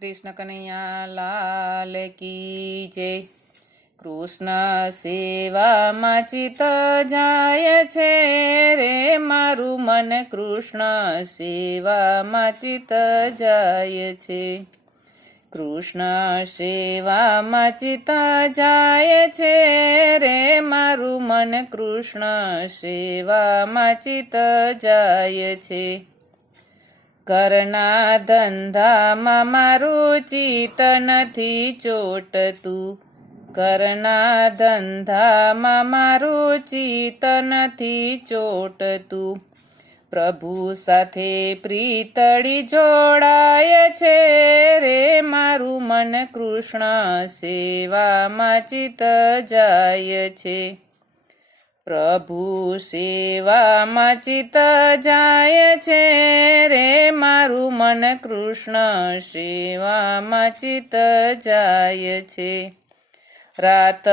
કૃષ્ણ કનૈયા લાલ કી જય. કૃષ્ણ સેવામાં ચિત જાય છે રે મારું મન. કૃષ્ણ સેવામાં ચિત જાય છે. કૃષ્ણ સેવામાં ચિત જાય છે રે મારું મન. કૃષ્ણ સેવામાં ચિત જાય છે. કરના ધંધામાં મારું ચિત નથી ચોટતું. કરના ધંધામાં મારું ચિત નથી ચોટતું. પ્રભુ સાથે પ્રીતળી જોડાય છે રે મારું મન કૃષ્ણ સેવામાં ચિત્ત જાય છે. પ્રભુ સેવામાં ચિત્ત જાય છે રે મારું મન કૃષ્ણ સેવામાં ચિત્ત જાય છે. રાત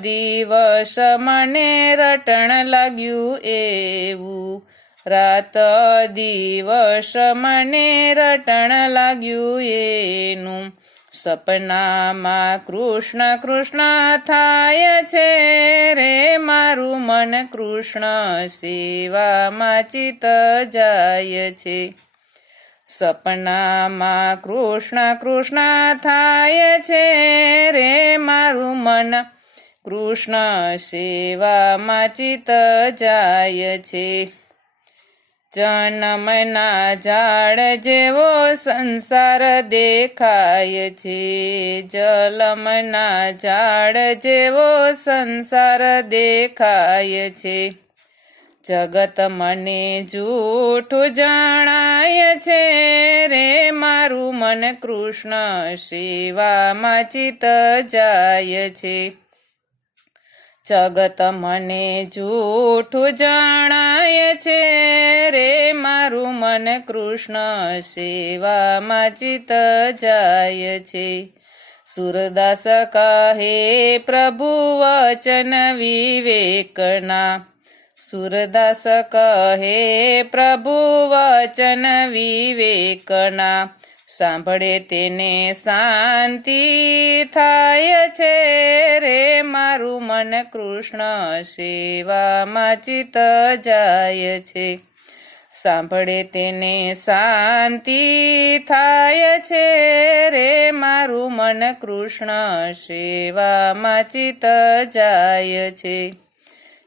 દિવસ મને રટણ લાગ્યું એવું. રાત દિવસ મને રટણ લાગ્યું એનું. સપનામાં કૃષ્ણ કૃષ્ણ થાય છે રે મન કૃષ્ણ સેવામાં ચિત જાય છે. સપનામાં કૃષ્ણ કૃષ્ણ થાય છે રે મારું મન. કૃષ્ણ સેવામાં ચિત જાય છે. જન્મના ઝાડ જેવો સંસાર દેખાય છે. જલમના ઝાડ જેવો સંસાર દેખાય છે. જગત મને જૂઠું જણાય છે. રે મારું મન કૃષ્ણ સેવામાં ચિત્ત જાય છે. જગત મને જૂઠું જણાય છે રે, મારું મન કૃષ્ણ સેવામાં ચિત જાય છે. સુરદાસ કહે, પ્રભુ વચન વિવેકના. સુરદાસ કહે, પ્રભુ વચન વિવેકના. સાંભળે તેને શાંતિ થાય છે રે મારું મન કૃષ્ણ સેવામાં ચિત જાય છે. સાંભળે તેને શાંતિ થાય છે રે મારું મન કૃષ્ણ સેવામાં ચિત જાય છે.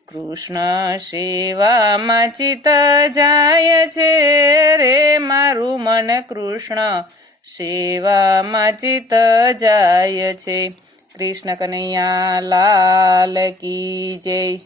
કૃષ્ણ સેવામાં ચિત જાય છે રે મારું મન કૃષ્ણ સેવામાં ચિત જાય છે. કૃષ્ણ કનૈયા લાલ કી જય.